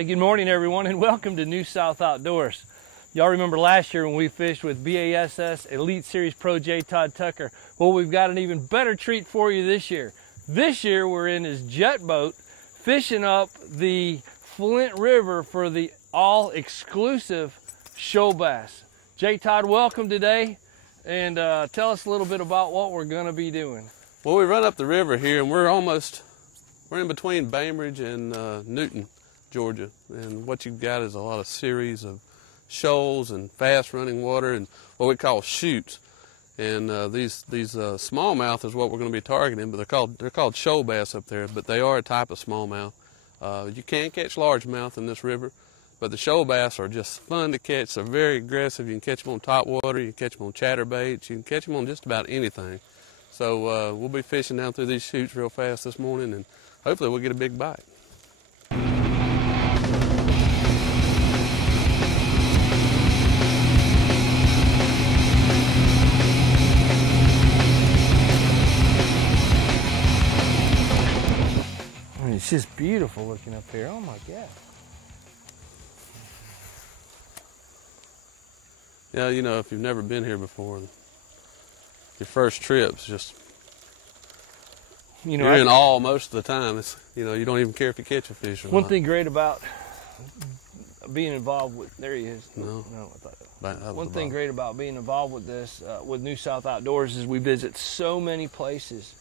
Hey, good morning everyone, and welcome to New South Outdoors. Y'all remember last year when we fished with B.A.S.S Elite Series Pro J Todd Tucker? Well, we've got an even better treat for you this year. This year we're in his jet boat fishing up the Flint River for the all-exclusive shoal bass. J Todd, welcome today, and tell us a little bit about what we're going to be doing. Well, we run up the river here, and we're in between Bainbridge and Newton, Georgia, and what you've got is a lot of series of shoals and fast running water and what we call chutes. And these smallmouth is what we're going to be targeting, but they're called shoal bass up there, but they are a type of smallmouth. You can catch largemouth in this river, but the shoal bass are just fun to catch. They're very aggressive. You can catch them on top water, you can catch them on chatterbaits, you can catch them on just about anything. So we'll be fishing down through these chutes real fast this morning, and hopefully we'll get a big bite. It's just beautiful looking up here. Oh my God. Yeah, you know, if you've never been here before, your first trip's just, you're in awe most of the time. It's, you know, you don't even care if you catch a fish or not. One thing great about being involved with, there he is. No, I thought one thing great about being involved with this, with New South Outdoors, is we visit so many places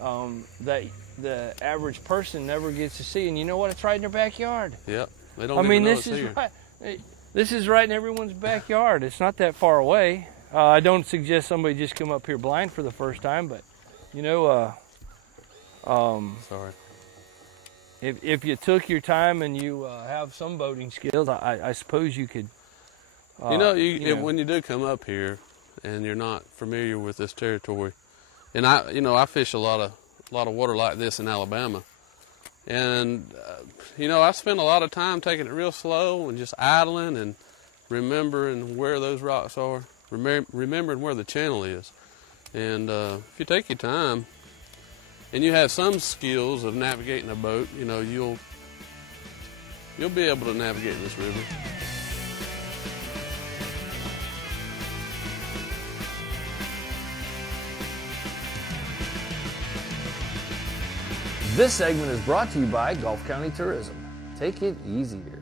that the average person never gets to see. And you know what? It's right in their backyard. Yep. They don't even know it's here. This is right in everyone's backyard. It's not that far away. I don't suggest somebody just come up here blind for the first time, but you know, sorry. If you took your time and you have some boating skills, I suppose you could. When you do come up here and you're not familiar with this territory, and I fish a lot of water like this in Alabama, and I spend a lot of time taking it real slow and just idling and remembering where those rocks are, remembering where the channel is. And if you take your time and you have some skills of navigating a boat, you'll be able to navigate this river. This segment is brought to you by Gulf County Tourism. Take it easier.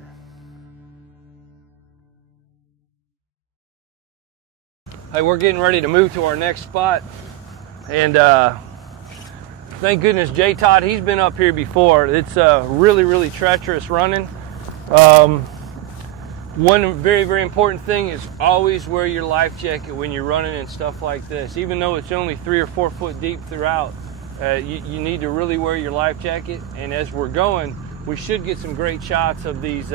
Hey, we're getting ready to move to our next spot, and thank goodness J Todd, he's been up here before. It's really, really treacherous running. One very, very important thing is always wear your life jacket when you're running and stuff like this. Even though it's only 3 or 4 foot deep throughout, you need to really wear your life jacket. And as we're going, we should get some great shots of these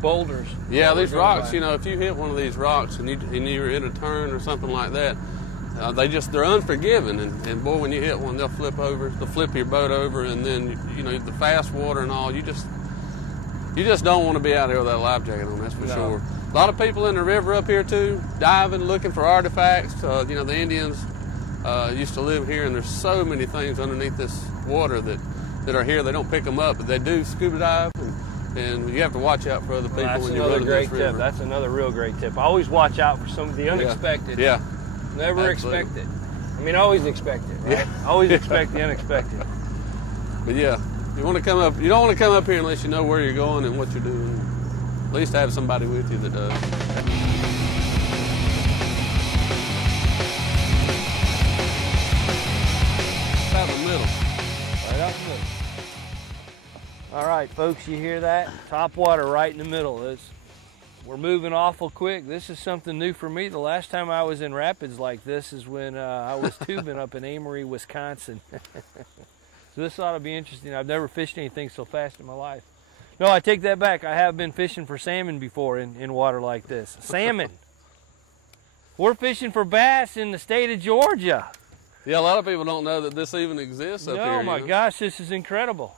boulders. Yeah, these rocks, if you hit one of these rocks and you're in a turn or something like that, they're unforgiving. And boy, when you hit one, they'll flip your boat over, and then, the fast water and all, you just don't want to be out there with that life jacket on, that's for sure. A lot of people in the river up here too, diving, looking for artifacts. The Indians used to live here, and there's so many things underneath this water that are here. They don't pick them up, but they do scuba dive, and you have to watch out for other people when you're running this river. That's another real great tip. Always watch out for some of the unexpected. Yeah. Never expect it. I mean, always expect it, right? Yeah. Always expect the unexpected. But yeah, you don't want to come up here unless you know where you're going and what you're doing. At least have somebody with you that does. About the middle. Right out the middle. All right, folks, you hear that? Top water right in the middle. We're moving awful quick. This is something new for me. The last time I was in rapids like this is when I was tubing up in Amory, Wisconsin. So this ought to be interesting. I've never fished anything so fast in my life. No, I take that back. I have been fishing for salmon before in water like this. Salmon. We're fishing for bass in the state of Georgia. Yeah, a lot of people don't know that this even exists up here. Oh my gosh, this is incredible.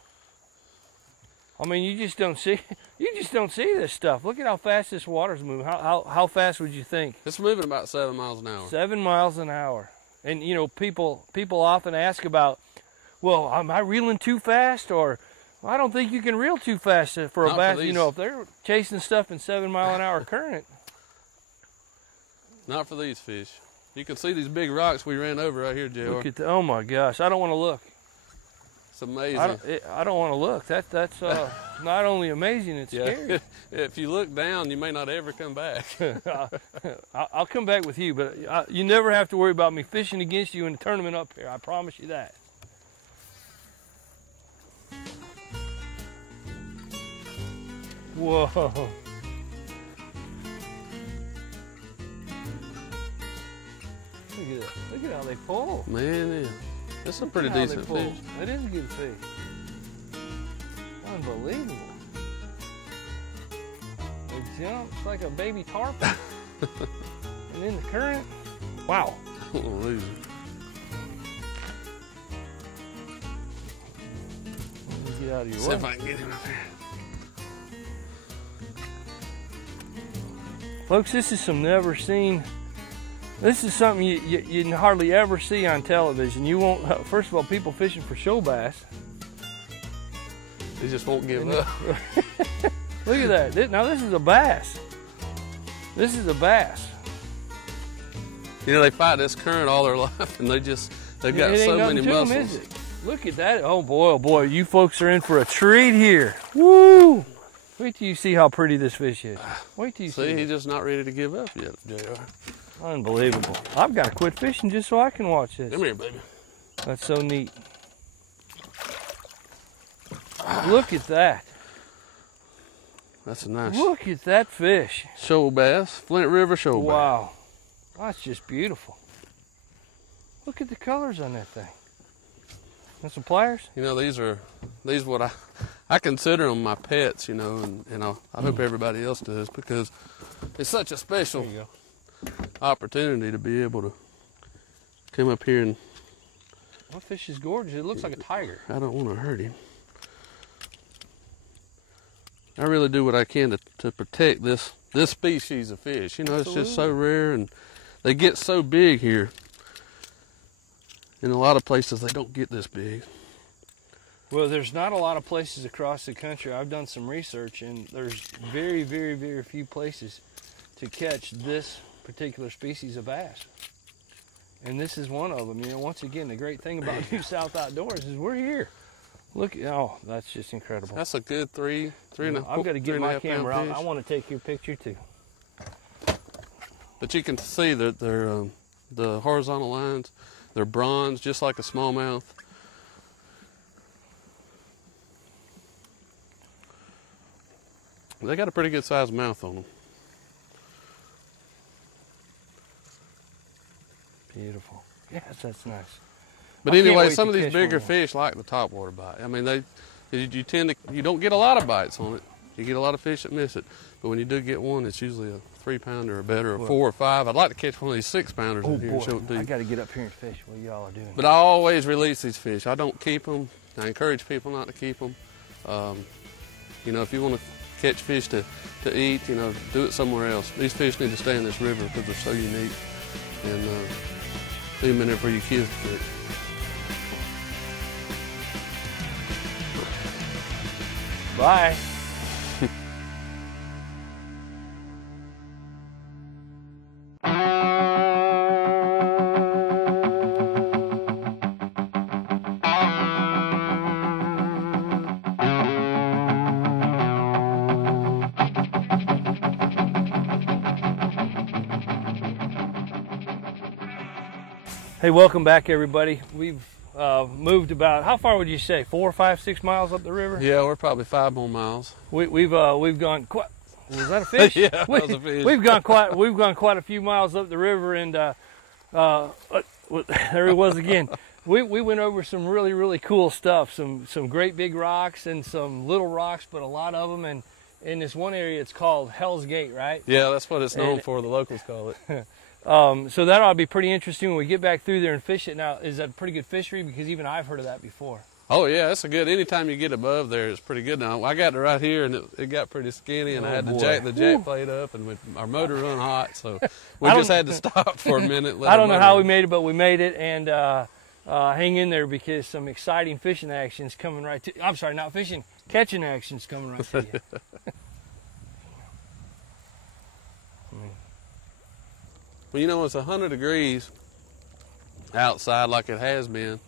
I mean, you just don't see this stuff. Look at how fast this water's moving. How fast would you think? It's moving about 7 miles an hour. 7 miles an hour. And people often ask about, well, am I reeling too fast, or Well, I don't think you can reel too fast for a Not bass. for You know, if they're chasing stuff in 7-mile-an-hour current. Not for these fish. You can see these big rocks we ran over right here, JR. Look at oh my gosh, I don't want to look. It's amazing. I don't want to look. That's not only amazing, it's scary. If you look down, you may not ever come back. I'll come back with you, but you never have to worry about me fishing against you in the tournament up here. I promise you that. Whoa. Look at that. Look at how they pull. Man, yeah. That's a pretty decent fish. That is a good fish. Unbelievable. They jump. It's like a baby tarpon. And in the current, wow. Unbelievable. Let me get out of your See way. if I can get him up here. Folks, this is some never seen. This is something you hardly ever see on television. You won't. First of all, people fishing for shoal bass. They just won't give up. Look at that. Now this is a bass. This is a bass. You know, they fight this current all their life, and they've got so many muscles. Them, is it? Look at that. Oh boy, you folks are in for a treat here. Woo! Wait till you see how pretty this fish is. Wait till you see. He's just not ready to give up yet, JR. Unbelievable. I've got to quit fishing just so I can watch this. Come here, baby. That's so neat. Look at that. That's a nice. Look at that fish. Shoal bass, Flint River shoal bass. Wow. That's just beautiful. Look at the colors on that thing. And some pliers? You know, these what I consider them my pets, you know, and I hope everybody else does, because it's such a special opportunity to be able to come up here and. That fish is gorgeous. It looks like a tiger. I don't want to hurt him. I really do what I can to protect this species of fish. You know, it's just so rare, and they get so big here. In a lot of places, they don't get this big. Well, there's not a lot of places across the country. I've done some research, and there's very, very, very few places to catch this particular species of bass. And this is one of them. You know, once again, the great thing about New South Outdoors is we're here. Look, oh, that's just incredible. That's a good three and a half. I've got to get my camera out. Fish. I want to take your picture too. But you can see that they're the horizontal lines. They're bronze, just like a smallmouth. They got a pretty good sized mouth on them. Beautiful. Yes, that's nice. But anyway, some of these bigger fish like the topwater bite. I mean, you don't get a lot of bites on it. You get a lot of fish that miss it. But when you do get one, it's usually a 3-pounder or better, or 4 or 5. I'd like to catch one of these 6-pounders in here and show it to you. I got to get up here and fish while y'all are doing But I always release these fish. I don't keep them. I encourage people not to keep them. You know, if you want to catch fish to eat, you know, do it somewhere else. These fish need to stay in this river because they're so unique. And leave them in there for your kids to catch. Bye. Hey, welcome back, everybody. We've moved about, how far would you say, 4, 5, 6 miles up the river? Yeah, we're probably 5 more miles. We've gone quite. Was that a fish? Yeah, that was a fish. We've gone quite a few miles up the river, and there he was again. We went over some really, really cool stuff. Some great big rocks and some little rocks, but a lot of them. And in this one area, it's called Hell's Gate, right? Yeah, that's what it's known for. The locals call it. So that ought to be pretty interesting when we get back through there and fish it. Now, is that a pretty good fishery? Because even I've heard of that before. Oh yeah, that's a good. Anytime you get above there, it's pretty good. Now I got to right here, and it got pretty skinny, and I had to jack the jack plate up, and our motor run hot, so we just had to stop for a minute. I don't know how we made it, but we made it, and hang in there because some exciting fishing action's coming right to. I'm sorry, not fishing, catching action's coming right to you. Well, you know, it's 100 degrees outside like it has been,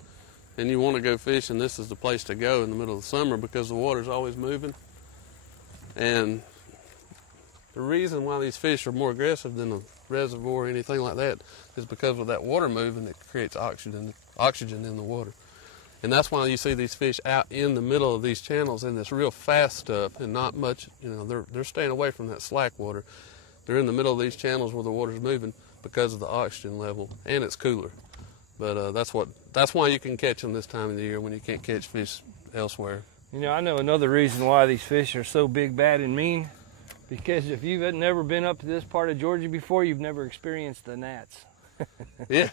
and you want to go fishing, this is the place to go in the middle of the summer because the water's always moving. And the reason why these fish are more aggressive than a reservoir or anything like that is because of that water moving, it creates oxygen in the water. And that's why you see these fish out in the middle of these channels in this real fast stuff and not much, you know, they're staying away from that slack water. They're in the middle of these channels where the water's moving because of the oxygen level, and it's cooler. But that's why you can catch them this time of the year when you can't catch fish elsewhere. You know, I know another reason why these fish are so big, bad, and mean, because if you've never been up to this part of Georgia before, you've never experienced the gnats. Yeah.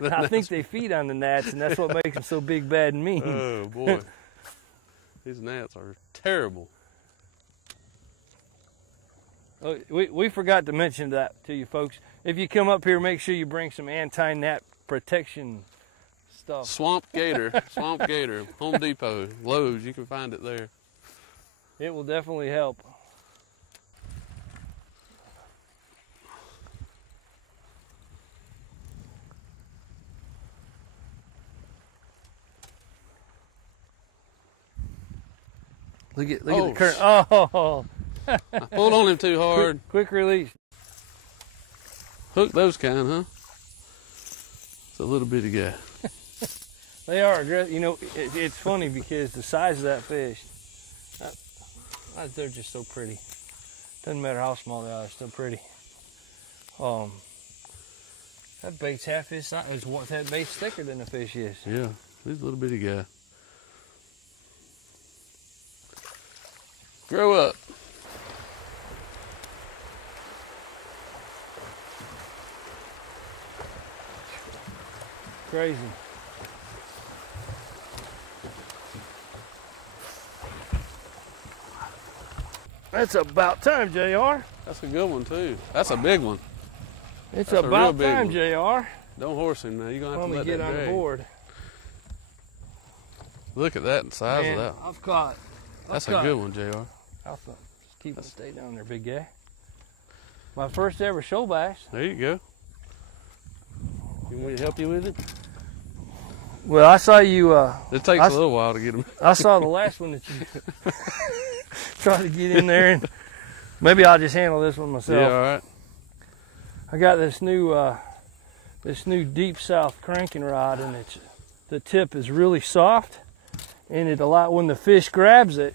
I think they feed on the gnats, and that's what makes them so big, bad, and mean. Oh, boy. These gnats are terrible. Oh, we forgot to mention that to you folks. If you come up here, make sure you bring some anti-gnat protection stuff. Swamp Gator, Home Depot, Lowe's, you can find it there. It will definitely help. Look at the current. Oh, I pulled on him too hard. Quick release. Hook those kind, huh? It's a little bitty guy. They are aggressive. You know, it's funny because the size of that fish, they're just so pretty. Doesn't matter how small they are, they're still pretty. That bait's half his size. That bait's thicker than the fish is. Yeah, he's a little bitty guy. Grow up. Crazy. That's about time, JR. That's a good one too. That's a big one. It's That's about a real big time, one. JR. Don't horse him now. You're gonna have Let to me let get that on drag. the board. Look at that size Man, of that. I've caught. That's a good one, JR. I'll just keep it stay down there, big guy. My first ever shoal bass. There you go. You want me to help you with it? Well, I saw you. It takes a little while to get him. I saw the last one that you tried to get in there, and maybe I'll just handle this one myself. Yeah, all right. I got this new deep south cranking rod, and the tip is really soft, and when the fish grabs it,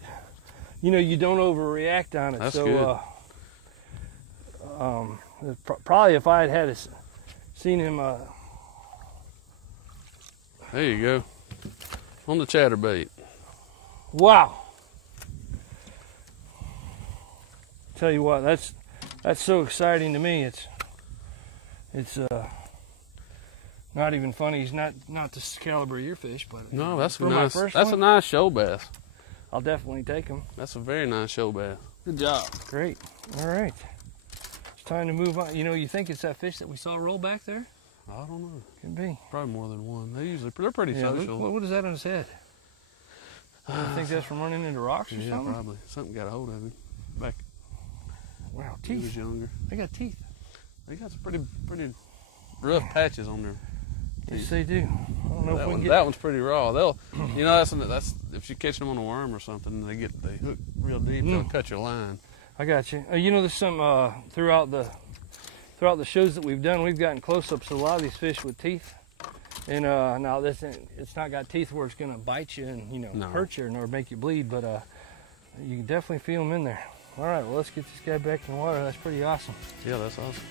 you know, you don't overreact on it. That's so, good. Probably if I had seen him. There you go. On the chatterbait. Wow. Tell you what, that's so exciting to me. It's not even funny. He's not the caliber of your fish, but No, that's for a my nice. first That's one, a nice shoal bass. I'll definitely take him. That's a very nice shoal bass. Good job. Great. All right. It's time to move on. You know, you think it's that fish that we saw roll back there? I don't know. Could be. Probably more than one. They're pretty Yeah, social. what is that on his head? You think that's from running into rocks or Yeah, something? probably. Something got a hold of him. Back Wow, when he was teeth. younger. They got teeth. They got some pretty rough patches on there. Yes, they do. I don't know if we can get. That one's pretty raw. You know, that's if you catch them on a worm or something, they hook real deep. They'll cut your line. I got you. You know, there's some throughout the shows that we've done, we've gotten close-ups of a lot of these fish with teeth. And now it's not got teeth where it's gonna bite you and hurt you or make you bleed, but you can definitely feel them in there. All right, well, let's get this guy back in the water. That's pretty awesome. Yeah, that's awesome.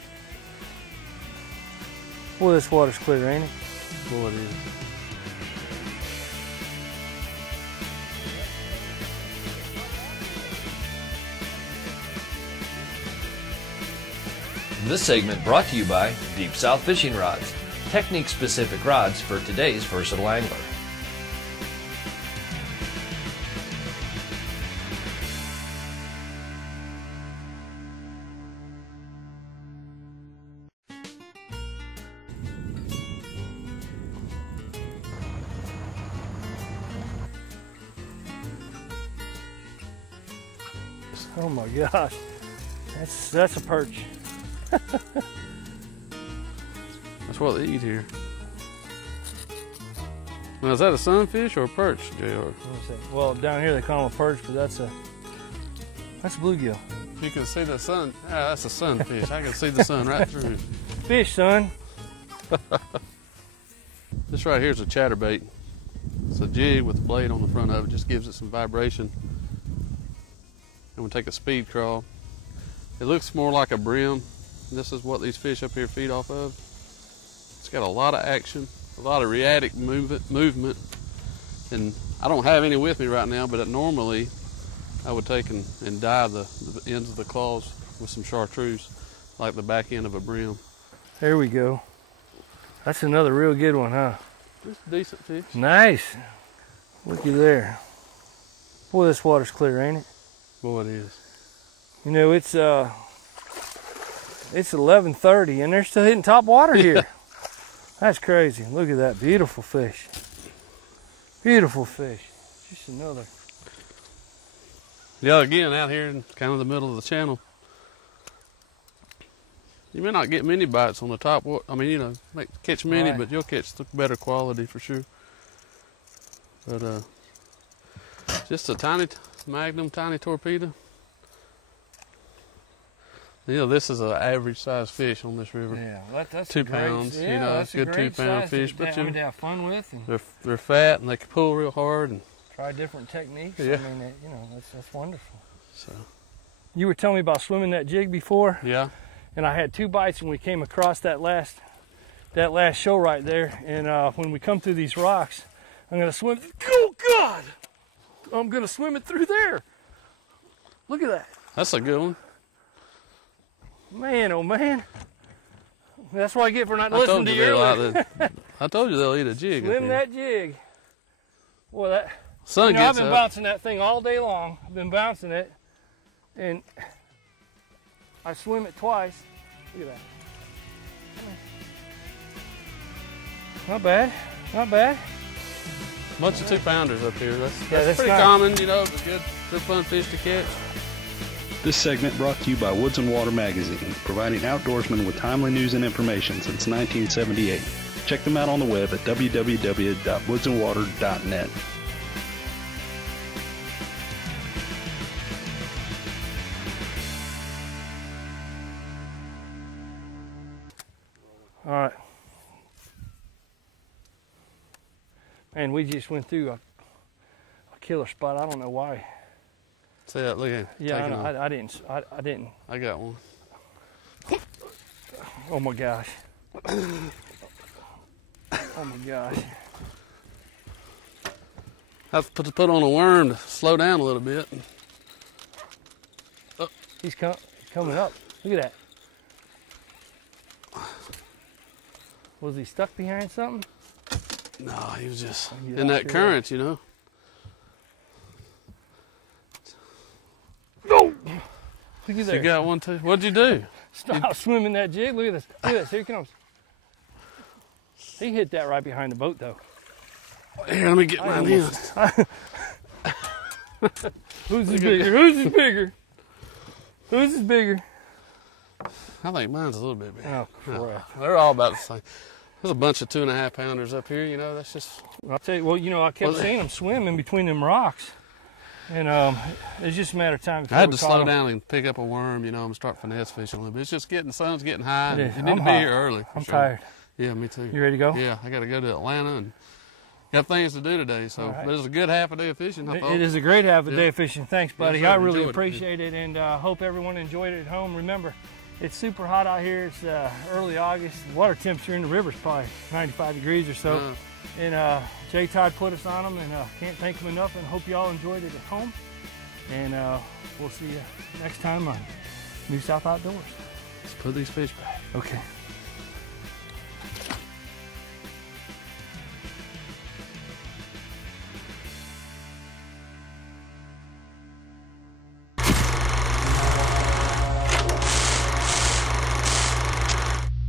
Well, this water's clear, ain't it? Boy, it is. This segment brought to you by Deep South Fishing Rods, technique-specific rods for today's versatile angler. Oh my gosh. That's a perch. That's what they eat here. Now, is that a sunfish or a perch, JR? Well, down here they call them a perch, but that's a bluegill. You can see the sun. Ah, that's a sunfish. I can see the sun right through it. Fish, son. This right here is a chatterbait. It's a jig with a blade on the front of it. Just gives it some vibration. And we take a speed crawl. It looks more like a brim. This is what these fish up here feed off of. It's got a lot of action, a lot of rheatic movement. And I don't have any with me right now, but normally I would take and dye the ends of the claws with some chartreuse, like the back end of a brim. There we go. That's another real good one, huh? It's a decent fish. Nice. Looky there. Boy, this water's clear, ain't it? Boy, it is. You know, it's 11:30 and they're still hitting top water here. Yeah. That's crazy. Look at that beautiful fish. Beautiful fish. Just another. Yeah, again, out here in kind of the middle of the channel. You may not get many bites on the top. I mean, you know, catch many, Right. but you'll catch the better quality for sure. But just a tiny Magnum, tiny torpedo. You know, this is an average size fish on this river. Yeah, that's 2 a great, pounds, yeah, you know, that's a good great 2-pound size fish, to, but I mean, to have fun with and They're fat and they can pull real hard. And try different techniques. Yeah. I mean, you know, that's wonderful. so, You were telling me about swimming that jig before, yeah. and I had 2 bites when we came across that last shoal right there. And when we come through these rocks, I'm gonna swim. Oh God! I'm gonna swim it through there. Look at that. That's a good one. Man, oh man. That's what I get for not I listening told to you you they earlier. like that. I told you they'll eat a jig. up Swim here. that jig. Boy, that. Sun You know, I've gets been up. bouncing that thing all day long. I've been bouncing it, and I swim it twice. Look at that. Not bad. Not bad. Bunch of 2-pounders up here. That's that's pretty nice. common, you know. But good fun fish to catch. This segment brought to you by Woods and Water Magazine, providing outdoorsmen with timely news and information since 1978. Check them out on the web at www.woodsandwater.net. All right. Man, we just went through a killer spot. I don't know why. See that? Look at it. Yeah, Taking off. I didn't. I didn't. I got one. Oh my gosh. Oh my gosh. Have to put on a worm to slow down a little bit. He's coming up. Look at that. Was he stuck behind something? No, he was just Get in out that your current, you know. No! Look at You there. got one too. What'd you do? Stop swimming that jig. Look at this. Look at this. Here he comes. He hit that right behind the boat, though. Here, let me get mine in. Who's is bigger? Who's is bigger? Who's is bigger? I think mine's a little bit bigger. Oh, crap. They're all about the same. There's a bunch of 2.5-pounders up here, you know. That's just. I'll tell you, well, you know, I kept seeing them swimming between them rocks. And it's just a matter of time. I had to slow down and pick up a worm, you know, and start finesse fishing a little bit. It's just the sun's getting high. And you need to be here early. I'm sure. tired. Yeah, me too. You ready to go? Yeah, I got to go to Atlanta and got things to do today. So right. but it's a good half a day of fishing. I thought. It is a great half a day Yeah. of fishing. Thanks, buddy. Yes, sir. I really Enjoyed it. appreciate it, and hope everyone enjoyed it at home. Remember, it's super hot out here. It's early August. The water temperature in the river is probably 95 degrees or so. And J Todd put us on them, and can't thank him enough, and hope you all enjoyed it at home. And we'll see you next time on New South Outdoors. Let's put these fish back. Okay.